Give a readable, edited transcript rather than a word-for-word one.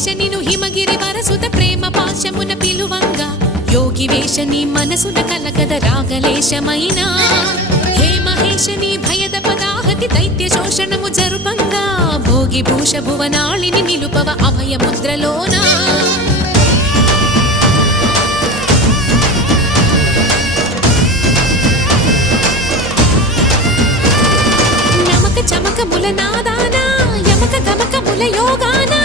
మహేశ నిను హిమగిరి వరసుత ప్రేమ పాశమున పిలువంగా యోగి వేష నీ మనసున కలకద రాగలేశమైనా హే మహేశ నీ భయద పదాహతి దైత్య శోషణము జరుపంగా భోగి భూష భువనాళిని నిలుపవ అభయ ముద్రలోనా నమక చమక ముల నాదానా యమక గమక ముల యోగానా